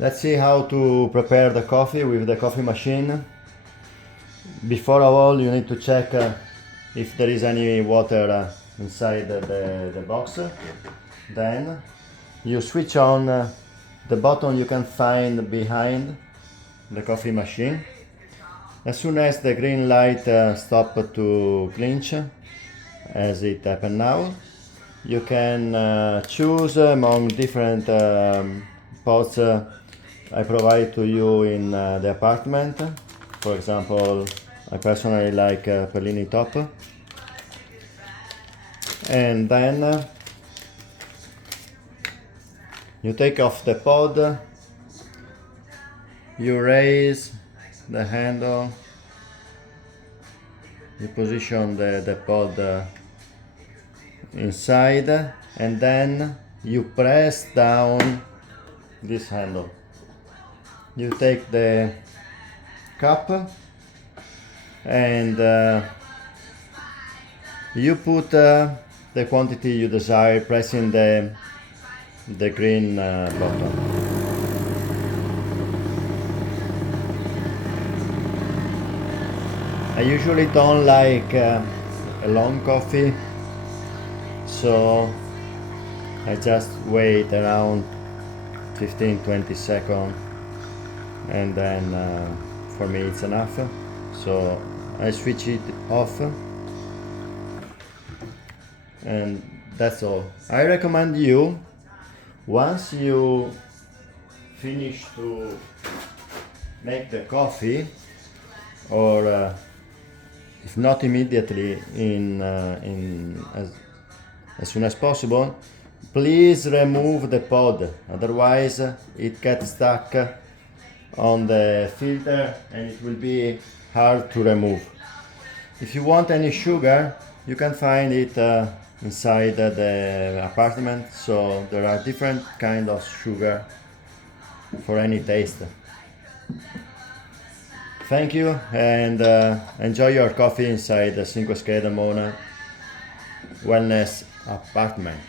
Let's see how to prepare the coffee with the coffee machine. Before of all, you need to check if there is any water inside the box. Then you switch on the button you can find behind the coffee machine. As soon as the green light stops to clinch, as it happened now, you can choose among different pots I provide to you in the apartment. For example, I personally like Perlini top. And then you take off the pod, you raise the handle, you position the pod inside, and then you press down this handle. You take the cup and you put the quantity you desire, pressing the green button. I usually don't like a long coffee, so I just wait around 15-20 seconds, and then for me it's enough. So I switch it off, and that's all. I recommend you, once you finish to make the coffee, or if not immediately, as soon as possible, please remove the pod, otherwise it gets stuck on the filter and it will be hard to remove. If you want any sugar, you can find it inside the apartment, so there are different kinds of sugar for any taste. Thank you, and enjoy your coffee inside the SCHEI De Mona Wellness apartment.